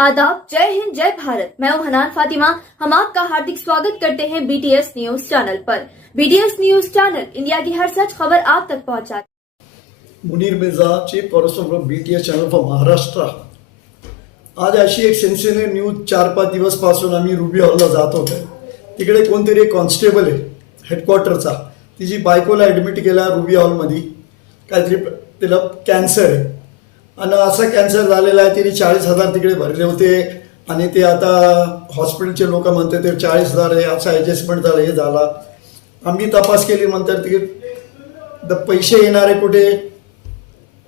आदाब, जय हिंद, जय भारत। मैं हूं हनान फातिमा। हम आपका हार्दिक स्वागत करते हैं बीटीएस न्यूज चैनल पर। बीटीएस न्यूज चैनल इंडिया की हर सच खबर आप तक पहुंचाता है। Munir Mirza, chief correspondent from BTS channel for Maharashtra. आज अशी एक सेन्सेशनल न्यूज 4-5 दिवस पासून आम्ही रुबी हॉलला जात होतो. तिकडे कोणतरी एक कॉन्स्टेबल आहे हेडक्वार्टरचा, तिची बायकोला ॲडमिट केला रुबी हॉलमध्ये. काहीतरी तिला कॅन्सर आहे आणि असा कॅन्सर झालेला आहे. तिने 40,000 तिकडे भरले होते आणि ते आता हॉस्पिटलचे लोक म्हणतात ते 40,000 आहे, असा ॲडजस्टमेंट झाला, हे झाला. आम्ही तपास केली, म्हणतात तिकडे पैसे येणारे कुठे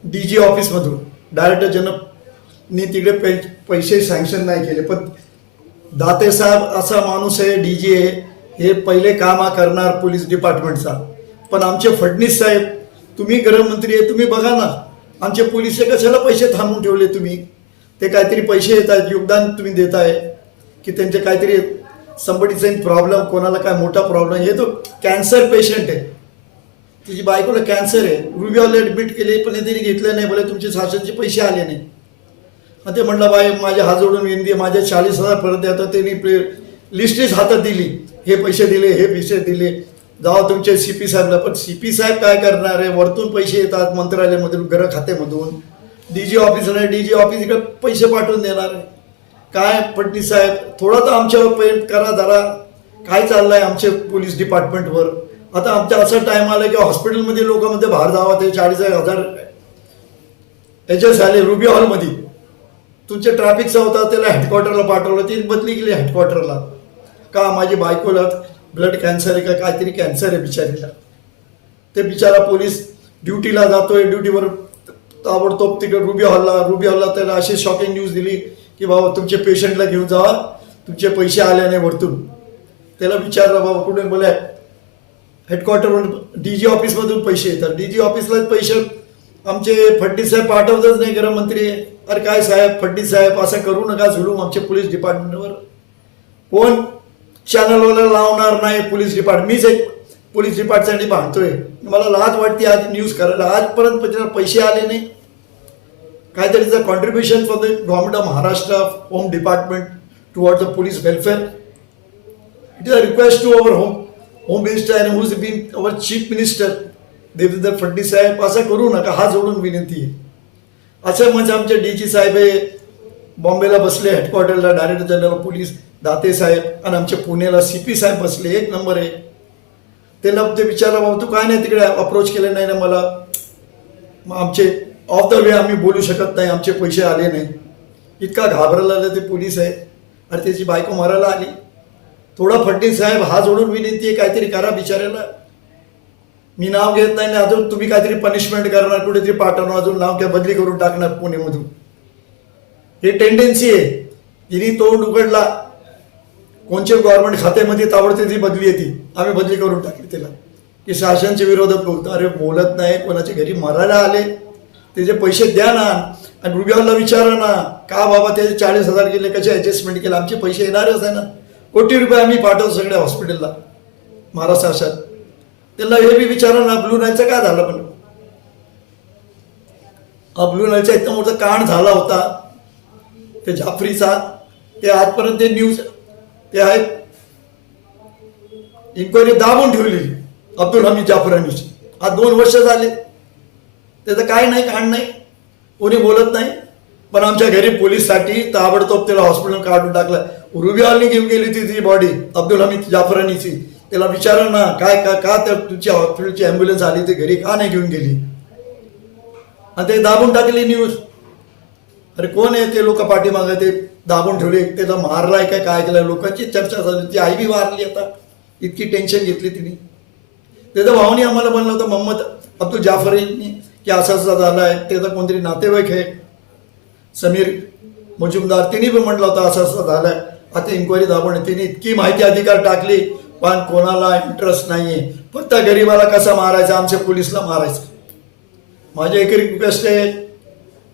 DG ऑफिसमधून डायरेक्टर जनरलनी तिकडे पैसे सँक्शन नाही केले. पण दाते साहेब असा माणूस आहे, DG आहे, हे पहिले काम करणार पोलीस डिपार्टमेंटचा. पण आमचे फडणवीस साहेब, तुम्ही गृहमंत्री आहे, तुम्ही बघा ना आमचे पोलीस कशाला पैसे थांबवून ठेवले तुम्ही. ते काहीतरी पैसे येत आहेत, योगदान तुम्ही देताय की त्यांचे काहीतरी संबडीचा प्रॉब्लेम, कोणाला काय मोठा प्रॉब्लेम. हे तो कॅन्सर पेशंट आहे, तिची बायकोला कॅन्सर आहे, रुबी हॉलला ॲडमिट केले पण त्यांनी घेतलं नाही. बोले तुमचे शासनचे पैसे आले नाही. मग ते म्हटलं बाई माझ्या हात जोडून विनंती, माझ्या 40,000 परत येतात. त्यांनी लिस्टच हातात दिली, हे पैसे दिले, हे पैसे दिले, जावा तुमच्या CP साहेबला. पण CP साहेब काय करणार आहे, वरतून पैसे येतात मंत्रालयामधून, गृह खात्यामधून. DG ऑफिसर आहे, DG ऑफिस इकडे पैसे पाठवून देणार आहे काय. फडणवीस साहेब थोडा तर आमच्यावर प्रेम करा जरा. काय चाललंय आमचे पोलीस डिपार्टमेंटवर. आता आमच्या असं टाइम आला की हॉस्पिटलमध्ये लोकांमध्ये बाहेर जावा, ते 40,000 याचे झाले रुबी हॉलमध्ये. तुमचे ट्रॅफिकचा होता, त्याला हेडक्वार्टरला पाठवलं, ती बदली गेली हेडक्वार्टरला. का माझी बायकोला ब्लड कॅन्सर आहे का काहीतरी कॅन्सर आहे बिचारीला. ते बिचारा पोलीस ड्युटीला जातोय, ड्युटीवर ताबडतोब तिकडे रुबी हॉलला त्याला अशी शॉकिंग न्यूज दिली की बाबा तुमचे पेशंटला घेऊन जावा, तुमचे पैसे आले नाही वरतून. त्याला विचारलं बाबा कुठे, बोले हेडक्वार्टरवरून DG ऑफिसमधून पैसे येतात. DG ऑफिसलाच पैसे आमचे फडणवीस साहेब पाठवतच नाही गृहमंत्री. अरे काय साहेब, फडणवीस साहेब असं करू नका जुलूम आमचे पोलीस डिपार्टमेंटवर. कोण चॅनलवाला लावणार नाही पोलीस डिपार्टमेंट. मीच एक पोलीस डिपार्टमेंटसाठी भांडतोय. मला लाज वाटते आज न्यूज करायला. आजपर्यंत त्याला पैसे आले नाही. काहीतरी त्याचं contribution for the government of Maharashtra home department toward the police welfare. It is a request to our home minister and who is been our chief minister Devendra Fadnavis साहेब, असं करू नका, हा जोडून विनंती आहे. असं म्हणजे आमचे DG साहेब आहे बॉम्बेला बसले हेडक्वार्टरला, डायरेक्टर जनरल पोलीस दाते साहेब, आणि आमचे पुण्याला CP साहेब बसले, एक नंबर आहे. त्याला ते विचारलं बाबा तू काय नाही तिकडे अप्रोच केलं नाही ना मला. मग आमचे ऑफ द वे आम्ही बोलू शकत नाही, आमचे पैसे आले नाही. इतका घाबरलेला ते पोलीस आहे. आणि त्याची बायको मारायला आली. थोडा फडणवीस साहेब हा जोडून विनंती आहे, काहीतरी करा बिचारायला. मी नाव घेत नाही, अजून तुम्ही काहीतरी पनिशमेंट करणार, कुठेतरी पाठवणार, अजून नाव काय बदली करून टाकणार पुणेमधून. हे टेंडन्सी आहे. तिने तोंड उघडला कोणच्या गव्हर्नमेंट खात्यामध्ये ताबडतोब ती बदली येते, आम्ही बदली करून टाकली त्याला. की शासनच्या विरोधात बोलतो. अरे बोलत नाही, कोणाच्या घरी मरायला आले त्याचे पैसे द्या ना. आणि रुबी हॉलला विचारा ना का बाबा त्याचे 40,000 गेले, कसे ॲडजस्टमेंट केलं. आमचे पैसे येणारच आहे ना, कोटी रुपये आम्ही पाठवतो सगळ्या हॉस्पिटलला महाराष्ट्र शासन. त्याला हे बी विचारा ना ब्लू नाईलचं काय झालं. पण हा ब्लू नाईलचा इतका मोठा कांड झाला होता ते जाफरीचा, ते आजपर्यंत ते न्यूज ते आहेत इन्क्वायरी दाबून ठेवलेली अब्दुल हमीद जाफरानीची. आज 2 वर्ष झाले, त्याचं काय नाही, कांड नाही, कोणी बोलत नाही. पण आमच्या घरी पोलीससाठी ताबडतोब त्याला हॉस्पिटल काढून टाकलं. रुबी हॉलनी घेऊन गेली ती बॉडी अब्दुल हमीद जाफरानीची. त्याला विचारा ना काय का त्या तुमच्या हॉस्पिटलची ॲम्ब्युलन्स आली ते घरी का नाही घेऊन गेली. आणि ते दाबून टाकली न्यूज. अरे कोण आहे ते लोक पाठीमागे, ते दाबून ठेवले. त्याला मारलाय काय केलं, लोकांची चर्चा झाली. ती आई बी मारली. आता इतकी टेन्शन घेतली तिने. त्याचा भाऊनी आम्हाला बनलं होतं मोहम्मद अब्दुल जाफरींनी की असं असं झालं आहे. त्याचा कोणतरी नातेवाईक आहे समीर मुजुमदार, तिने बी म्हटलं होतं असं असं झालं आहे. आता इन्क्वायरी दाबून तिने इतकी माहिती अधिकार टाकली, पण कोणाला इंटरेस्ट नाहीये. फक्त गरीबाला कसा मारायचा, आमच्या पोलीसला मारायचं. माझी एक रिक्वेस्ट आहे,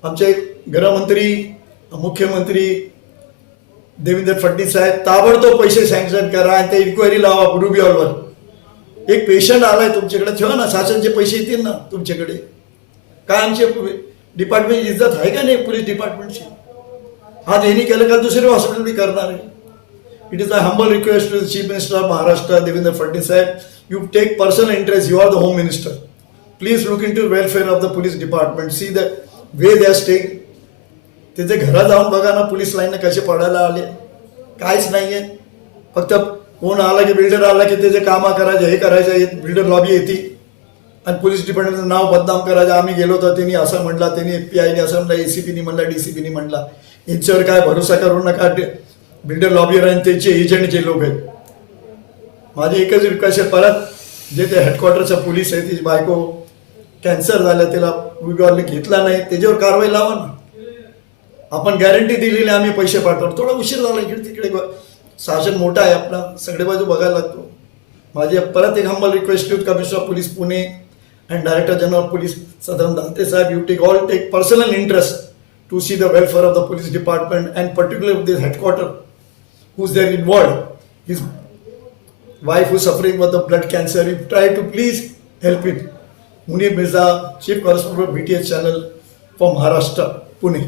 आमचे गृहमंत्री मुख्यमंत्री देवेंद्र फडणवीस साहेब ताबडतोब पैसे सँक्शन करा आणि ते इन्क्वायरी लावा रुबी हॉलवर. एक पेशंट आलाय तुमच्याकडे, ठेवा ना, शासनचे पैसे येतील ना तुमच्याकडे. काय आमचे डिपार्टमेंट इज्जत आहे का नाही पोलीस डिपार्टमेंटची. आज यांनी केलं का दुसरे हॉस्पिटल बी करणार आहे. It is a humble request to the chief minister of Maharashtra Devendra Fadnavis साहेब, you take personal interest, you are the home minister, please look into welfare of the police department, see the way they are staying. त्याचे घरात जाऊन बघा ना police line कसे पडायला आले, काहीच नाहीये. फक्त कोण आला की बिल्डर आला की त्याचे कामं करायचे, हे करायचे, बिल्डर लॉबी येते आणि पोलीस डिपार्टमेंटचं नाव बदनाम करायचं. आम्ही गेलो तर त्यांनी असं म्हटलं, त्यांनी FBI असं म्हणलं, ACPनी म्हणलं, DCPनी म्हणला. यांच्यावर काय भरोसा करू नका. बिल्डर लॉबीवर आणि त्यांचे एजंट जे लोक आहेत. माझी एकच रिक्वेस्ट आहे, परत जे ते हेडक्वार्टरचा पोलीस आहे, त्याची बायको कॅन्सर झालं, त्याला रुबीवालने घेतला नाही, त्याच्यावर कारवाई लावा ना. आपण गॅरंटी दिलेली, आम्ही पैसे पाठवतो. थोडा उशीर झाला, इकडे तिकडे शासन मोठा आहे आपला, सगळे बाजू बघायला लागतो. माझी परत एक humble request to commissioner of police Pune and director general of police Sadan Dante साहेब, you take personal interest to see the welfare of the police department and particularly this headquarter who's there involved. His wife who's suffering with the blood cancer. You try to please help him. Munir Mirza, Chief Correspondent of BTS channel for Maharashtra, Pune.